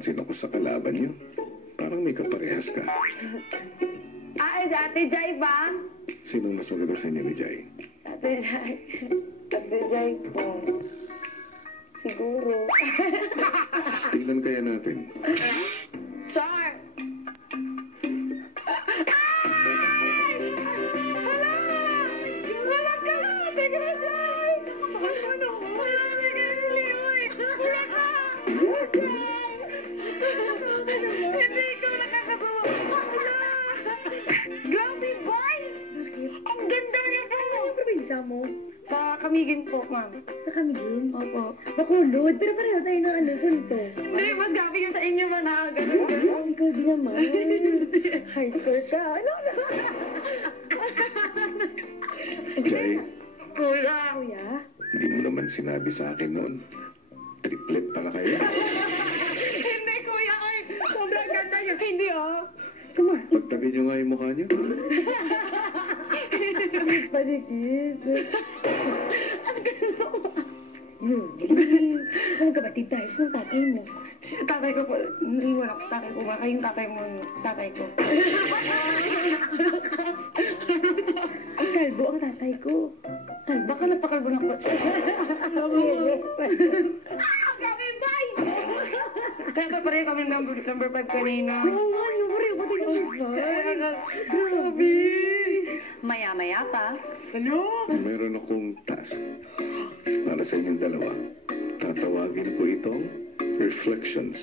napapansin ako sa kalaban niyo. Parang may kaparehas ka. Ay, Ate Jai ba? Sino mas maganda sa inyo ni Jai? Ate Jai. Ate Jai po. Siguro. Tingnan kaya natin. Char! Wala ka! Teka na, Jai! Ano? Wala ka kasi, oy! Wala ka! Hindi ko nakakagawa. Wala! Grabe, boy! Ang ganda niya po! Anong probinsya mo? Sa Camiguin po, ma'am. Sa Camiguin? Opo. Bakulod, pero pareho tayo ng punto. Hindi, mas gabi yung sa inyo ba na gano'n? Ikaw din naman. Hyper ka. Ano na? Jai, Kuya. Kuya? hindi mo naman sinabi sa akin noon. Triplet pala kayo. Hindi, kuya. Ay, sobrang ganda niyo. Hindi, oh. Come on. Pagtabi niyo nga yung mukha niyo. Panikit. Ano kapatid tayo sa tatay mo? Si tatay ko po, naiwan ako sa tatay ko. Baka yung tatay mo, tatay ko. Ang kalbo ang tatay ko. Baka napakalbo na po siya. Grabe, bye! Kaya pa pareho kami number 5 kanina. Oo nga, ano mo rin. Pati Grabe! Maya-maya pa. Ano? Meron akong task para sa inyong dalawa. Tatawagin ko itong Reflections.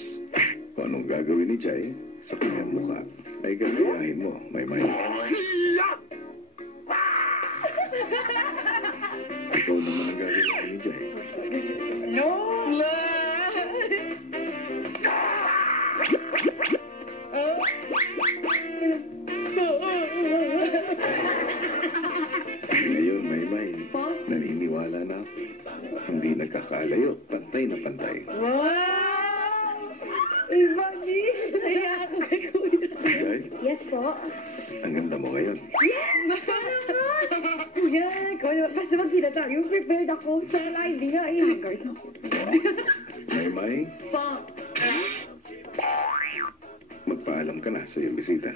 Kung anong gagawin ni Jai sa kanyang mukha ay gagayahin mo, Maymay. Ikaw naman ang gagawin ni Jai. No! Ngayon, Maymay, Po? naniniwala na ako. Hindi nagkakalayo, pantay na pantay. Wow! Ibagi! Naya ako kay kuya. Jai, Yes po. ang ganda mo ngayon. Kuya, ikaw naman. Basta magkita tayo. Prepared ako. Tsaka hindi nga eh. Guard ako. Maymay, Po. magpaalam ka na sa iyong bisita.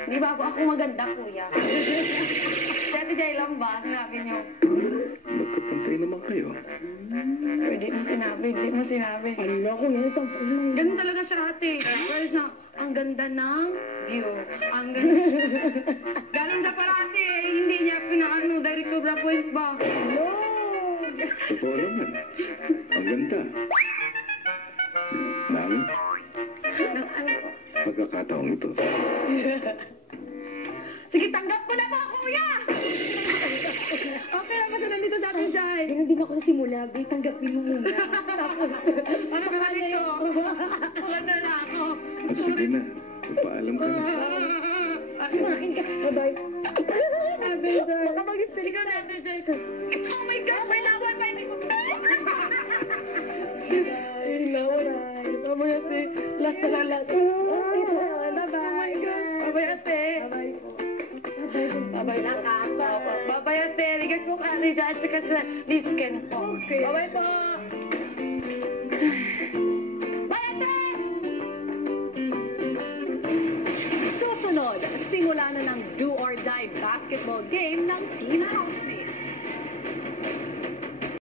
Di ba po ako maganda, kuya? Dati Jai lang ba? Sinabi niyo. Magkapantay naman kayo. Pwede mo sinabi, hindi mo sinabi. Ano, kuya, itong pulmang. Ganun talaga siya ate. Whereas na, ang ganda ng view. Ang ganda. Ganun siya parati eh. Hindi niya pinaano, direct to the point ba? Totoo naman. Ang ganda. Nang Ng ano po? pagkakataong ito. Sige, tanggap ko na po, kuya! Okay lang ba na nandito dati, Jai? Ganun din ako sa simula. Be, tanggapin mo muna. Tapos, Ano balik ko? Wala na ako. O sige na, magpaalam ka na. kumain ka. Bye-bye. Baka mag-istili ka na, Ate Jai. Oh my God, may laway pa, hindi ko. Babay, ate. Last na lang, last. Bye-bye. Babay, ate. Babay na ka. Babay, ate. Ligas mo ka, Ate Jai, at saka sa disken po. Okay. Babay po. Bye, ate! Susunod, simula na ng do or die basketball game ng Team